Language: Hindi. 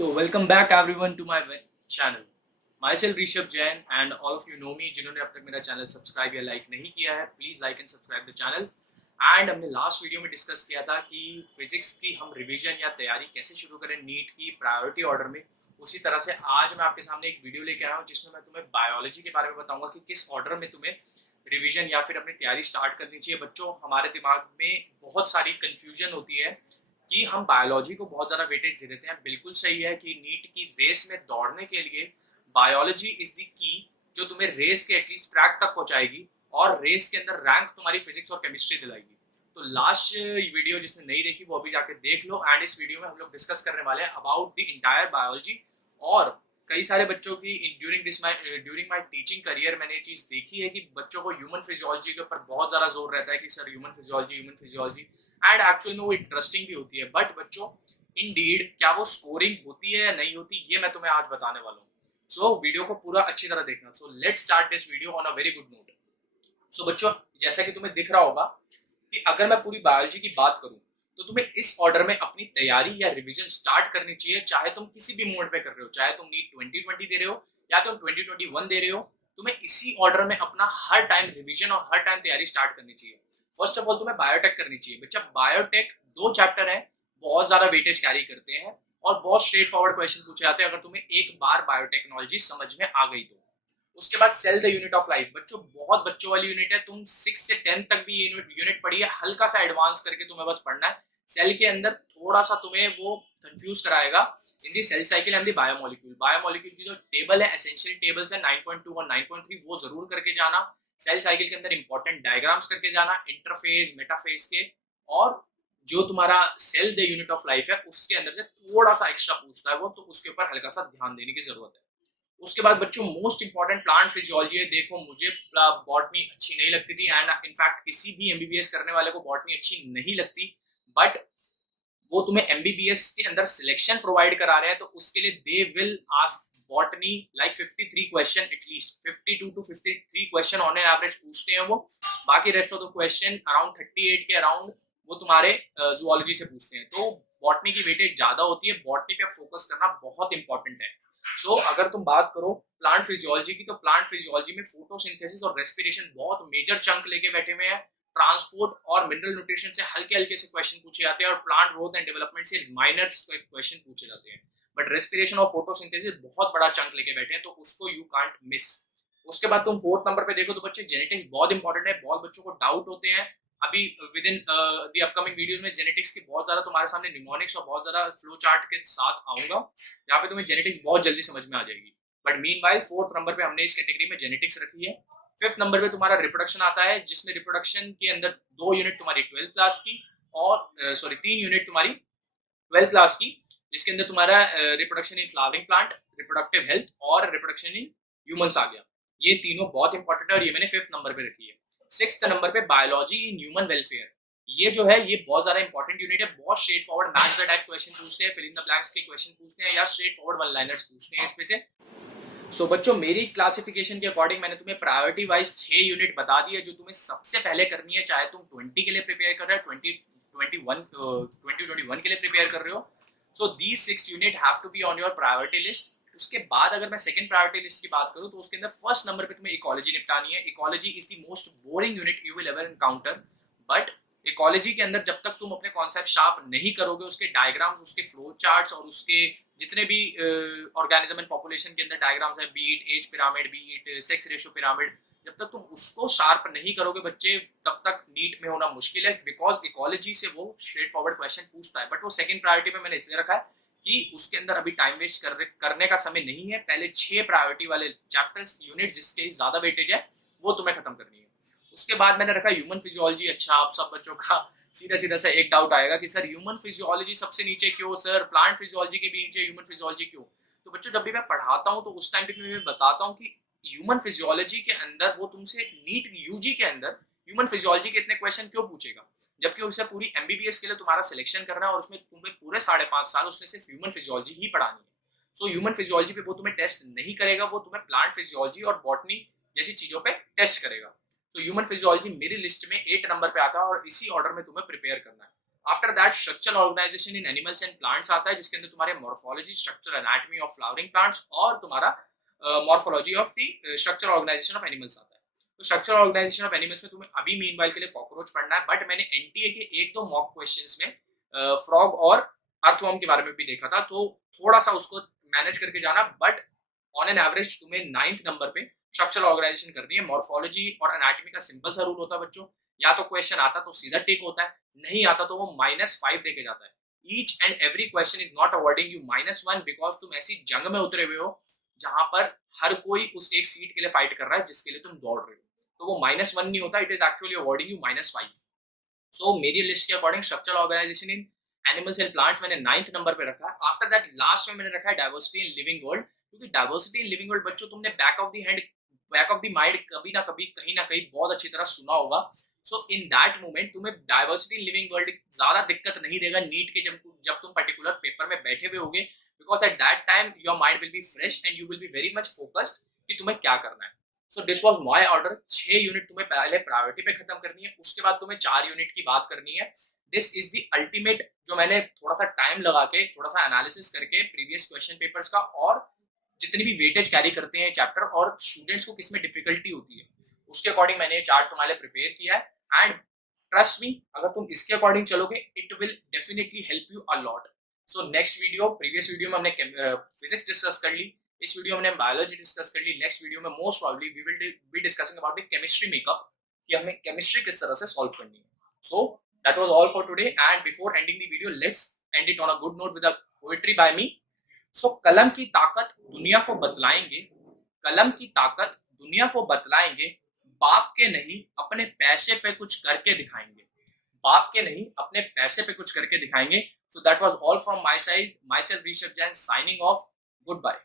So welcome back everyone to my channel. Myself Rishabh Jain and all of you know me जिन्होंने अब तक मेरा चैनल सब्सक्राइब या लाइक नहीं किया है please like and subscribe the channel. And हमने लास्ट वीडियो में डिस्कस किया था कि फिजिक्स की हम रिवीजन या तैयारी कैसे शुरू करें नीट की प्रायोरिटी ऑर्डर में। उसी तरह से आज मैं आपके सामने एक वीडियो लेके आया हूँ जिसमें मैं तुम्हें बायोलॉजी के बारे में बताऊंगा कि किस ऑर्डर में तुम्हें रिवीजन या फिर अपनी तैयारी स्टार्ट करनी चाहिए। बच्चों, हमारे दिमाग में बहुत सारी कंफ्यूजन होती है कि हम बायोलॉजी को बहुत ज़्यादा वेटेज दे देते हैं। बिल्कुल सही है कि नीट की रेस में दौड़ने के लिए बायोलॉजी इज द की जो तुम्हें रेस के एटलीस्ट ट्रैक तक पहुंचाएगी और रेस के अंदर रैंक तुम्हारी फिजिक्स और केमिस्ट्री दिलाएगी। तो लास्ट वीडियो जिसने नहीं देखी वो अभी जाके देख लो। एंड इस वीडियो में हम लोग डिस्कस करने वाले हैं अबाउट द इंटायर बायोलॉजी। और कई सारे बच्चों की ड्यूरिंग माई टीचिंग करियर मैंने ये चीज़ देखी है कि बच्चों को ह्यूमन फिजियोलॉजी के ऊपर बहुत ज़्यादा जोर रहता है कि sir human physiology and actual में वो इंटरेस्टिंग भी होती है। बट बच्चों, इंडीड क्या वो स्कोरिंग होती है या नहीं होती, ये मैं तुम्हें आज बताने वाला हूँ। सो वीडियो को पूरा अच्छी तरह देखना। So let's start this video on a very good note. So बच्चों, जैसा कि तुम्हें दिख रहा होगा कि अगर मैं पूरी बायोलॉजी की बात करूं तो तुम्हें इस ऑर्डर में अपनी तैयारी या रिवीजन स्टार्ट करनी चाहिए, चाहे तुम किसी भी मोड पे कर रहे हो, चाहे तुम नीट 2020 दे रहे हो या तुम 2021 दे रहे हो। तुम्हें इसी ऑर्डर में अपना हर टाइम रिवीजन और हर टाइम तैयारी स्टार्ट करनी चाहिए। फर्स्ट ऑफ ऑल तुम्हें बायोटेक करनी चाहिए। बच्चा, बायोटेक 2 चैप्टर है, बहुत ज्यादा वेटेज कैरी करते हैं और बहुत स्ट्रेट फॉरवर्ड क्वेश्चन पूछे जाते हैं अगर तुम्हें एक बार बायोटेक्नोलॉजी समझ में आ गई तो। उसके बाद cell the unit of life. बच्चों, बहुत बच्चों वाली यूनिट है, तुम 6 से 10 तक भी ये यूनिट पढ़ी है, हल्का सा एडवांस करके तुम्हें बस पढ़ना है। सेल के अंदर थोड़ा सा तुम्हें वो कंफ्यूज कराएगा in the cell cycle and the biomolecule. Biomolecule की जो टेबल है, एसेंशियल टेबल्स है 9.2 और 9.3, वो जरूर करके जाना। सेल साइकिल के अंदर इंपॉर्टेंट डायग्राम्स करके जाना, इंटरफेस मेटाफेस के। और जो तुम्हारा cell the unit of life है उसके अंदर से थोड़ा सा एक्स्ट्रा पूछता है वो, तो उसके ऊपर हल्का सा ध्यान देने की जरूरत है। उसके बाद बच्चों, मोस्ट इंपॉर्टेंट प्लांट फिजियोलॉजी है। देखो, मुझे बॉटनी अच्छी नहीं लगती थी एंड इनफैक्ट किसी भी एमबीबीएस करने वाले को बॉटनी अच्छी नहीं लगती। बट वो तुम्हें एमबीबीएस के अंदर सिलेक्शन प्रोवाइड करा रहे हैं तो उसके लिए they will ask botany like 53 question, at least 52 to 53 question on an average पूछते हैं वो। बाकी rest of the question around 38 के अराउंड वो तुम्हारे जूलॉजी से पूछते हैं। तो बॉटनी की वेटेज ज्यादा होती है, बॉटनी पे फोकस करना बहुत इंपॉर्टेंट है। सो अगर तुम बात करो प्लांट फिजियोलॉजी की, तो प्लांट फिजियोलॉजी में फोटोसिंथेसिस और रेस्पिरेशन बहुत मेजर चंक लेके बैठे हुए हैं। ट्रांसपोर्ट और मिनरल न्यूट्रिशन से हल्के हल्के से क्वेश्चन पूछे जाते हैं और प्लांट ग्रोथ एंड डेवलपमेंट से माइनर क्वेश्चन पूछे जाते हैं। बट रेस्पिरेशन और फोटोसिंथेसिस बहुत बड़ा चंक लेके बैठे हैं, तो उसको यू कांट मिस। उसके बाद तुम 4th नंबर पे देखो तो बच्चे, जेनेटिक्स बहुत इंपॉर्टेंट है। बहुत बच्चों को डाउट होते हैं। अभी with in the upcoming videos में जेनेटिक्स की बहुत ज्यादा तुम्हारे सामने निमोनिक्स और बहुत ज्यादा फ्लो चार्ट के साथ आऊंगा, यहाँ पे तुम्हें जेनेटिक्स बहुत जल्दी समझ में आ जाएगी। बट मीनवाइल 4th नंबर पे हमने इस कैटेगरी में जेनेटिक्स रखी है। 5th नंबर पे तुम्हारा रिप्रोडक्शन आता है, जिसमें रिप्रोडक्शन के अंदर 2 यूनिट तुम्हारी 12th क्लास की और 3 यूनिट तुम्हारी 12th क्लास की, जिसके अंदर तुम्हारा reproduction in flowering plant, reproductive health और रिप्रोडक्शन इन ह्यूमंस आ गया। ये तीनों बहुत इंपॉर्टेंट है और ये मैंने 5th नंबर पे रखी है। 6th नंबर पे बायोलॉजी इन ह्यूमन वेलफेयर। ये जो है ये बहुत ज्यादा इंपॉर्टेंट यूनिट है। बहुत straight forward match the type question पूछते हैं, फिल इन द ब्लैंक्स के क्वेश्चन पूछते हैं या स्ट्रेट फॉरवर्ड वन लाइनर्स पूछते हैं इसमें से। सो बच्चों, मेरी क्लासिफिकेशन के अकॉर्डिंग मैंने तुम्हें प्रायोरिटी वाइज 6 यूनिट बता दी है जो तुम्हें सबसे पहले करनी है, चाहे तुम 20 के लिए प्रिपेयर कर रहे हो, 2021 के लिए प्रिपेयर कर रहे हो। So these 6 unit have to be on your priority list. उसके बाद अगर मैं सेकंड प्रायोरिटी लिस्ट की बात करूं तो उसके अंदर फर्स्ट नंबर पे तुम्हें इकोलॉजी निपटानी है। Ecology is the most boring unit you will ever encounter. But ecology के अंदर जब तक तुम अपने कॉन्सेप्ट शार्प नहीं करोगे, उसके डायग्राम्स, उसके फ्लो चार्ट्स और उसके जितने भी ऑर्गेनिज्म एंड पॉपुलेशन के अंदर डायग्राम्स है, बीट एज पिरामिड, बीट सेक्स रेशियो पिरामिड, जब तक तुम उसको शार्प नहीं करोगे बच्चे, तब तक नीट में होना मुश्किल है। बिकॉज इकोलॉजी से वो स्ट्रेट फॉरवर्ड क्वेश्चन पूछता है। बट वो सेकंड प्रायोरिटी पे मैंने इसलिए रखा है कि उसके अंदर अभी टाइम वेस्ट करने का समय नहीं है। पहले 6 प्रायोरिटी वाले चैप्टर्स, यूनिट जिसके ज्यादा वेटेज है, वो तुम्हें खत्म करनी है। उसके बाद मैंने रखा ह्यूमन फिजियोलॉजी। अच्छा, आप सब बच्चों का सीधा सीधा सा एक डाउट आएगा कि सर ह्यूमन फिजियोलॉजी सबसे नीचे क्यों, सर प्लांट फिजियोलॉजी के भी नीचे ह्यूमन फिजियोलॉजी क्यों? तो बच्चों, जब भी मैं पढ़ाता हूँ तो उस टाइम पे मैं बताता हूँ कि ह्यूमन फिजियोलॉजी के अंदर वो तुमसे नीट यूजी के अंदर ह्यूमन फिजियोलॉजी के इतने क्वेश्चन क्यों पूछेगा, जबकि उसे पूरी एमबीबीएस के लिए तुम्हारा सिलेक्शन करना है और उसमें तुम्हें पूरे 5.5 साल उसमें सिर्फ ह्यूमन फिजियोलॉजी ही पढ़ानी है। सो ह्यूमन फिजियोलॉजी पे वो तुम्हें टेस्ट नहीं करेगा, वो तुम्हें प्लांट फिजियोलॉजी और बॉटनी जैसी चीजों पे टेस्ट करेगा। तो ह्यूमन फिजियोलॉजी मेरी लिस्ट में 8 नंबर पे आता है और इसी ऑर्डर में तुम्हें प्रिपेयर करना है। After that structural organisation in animals and plants आता है, जिसके अंदर तुम्हारे morphology, structural anatomy of flowering plants और तुम्हारा morphology of the structural organisation of animals आता है। तो स्ट्रक्चरल ऑर्गेनाइजेशन ऑफ एनिमल्स में तुम्हें अभी मीनवाइल के लिए कॉकरोच पढ़ना है, बट मैंने एनटीए के एक दो मॉक क्वेश्चंस में फ्रॉग और अर्थवर्म के बारे में भी देखा था, तो थोड़ा सा उसको मैनेज करके जाना, बट ऑन एन एवरेज तुम्हें 9th नंबर पे स्ट्रक्चरल ऑर्गेनाइजेशन करनी है। मॉर्फोलॉजी और एनाटॉमी का सिंपल सा रूल होता है बच्चों, या तो क्वेश्चन आता तो सीधा टिक होता है, नहीं आता तो वो -5 देके जाता है। Each and every question is not awarding you -1 because तुम ऐसी जंग में उतरे हुए हो जहां पर हर कोई उस एक सीट के लिए फाइट कर रहा है जिसके लिए तुम दौड़ रहे हो, तो वो -1 नहीं होता, it is actually awarding you -5। So मेरी लिस्ट के according structural organisation in animals and plants मैंने 9th नंबर पे रखा है। आफ्टर दैट लास्ट में मैंने रखा है डाइवर्सिटी इन लिविंग वर्ल्ड, क्योंकि डाइवर्सिटी इन लिविंग वर्ल्ड बच्चों तुमने बैक ऑफ द माइंड कभी ना कभी कहीं ना कहीं बहुत अच्छी तरह सुना होगा। सो इन दैट मोमेंट तुम्हें डाइवर्सिटी इन लिविंग वर्ल्ड ज्यादा दिक्कत नहीं देगा नीट के, जब तुम पर्टिकुलर पेपर में बैठे हुए होगे, because at that time your mind will be fresh and you will be very much focused कि तुम्हें क्या करना है। So this was my order. 6 unit तुम्हें पहले प्रायोरिटी पे खत्म करनी है, उसके बाद तुम्हें 4 यूनिट की बात करनी है। दिस इज द अल्टीमेट, जो मैंने थोड़ा सा टाइम लगा के थोड़ा सा एनालिसिस करके प्रीवियस क्वेश्चन पेपर्स का और जितनी भी वेटेज कैरी करते हैं चैप्टर और स्टूडेंट्स को किसमें डिफिकल्टी होती है, उसके अकॉर्डिंग मैंने ये चार्ट तुम्हारे लिए प्रिपेयर किया है। एंड ट्रस्ट मी, अगर तुम इसके अकॉर्डिंग चलोगे it will definitely help you a lot. So next video, previous video में हमने फिजिक्स डिस्कस कर ली, इस वीडियो में हमने बायोलॉजी डिस्कस कर ली, नेक्स्ट वीडियो में most probably we will be discussing about the chemistry makeup, कि हमें केमिस्ट्री किस तरह से सॉल्व करनी है। So that was all for today, and before ending the video let's end it on a good note with a poetry by me. So कलम की ताकत दुनिया को बतलाएंगे, कलम की ताकत दुनिया को बतलाएंगे, बाप के नहीं अपने पैसे पे कुछ करके दिखाएंगे, बाप के नहीं अपने पैसे पे कुछ करके दिखाएंगे। So that was all from my side, myself Rishabh Jain signing off, good bye.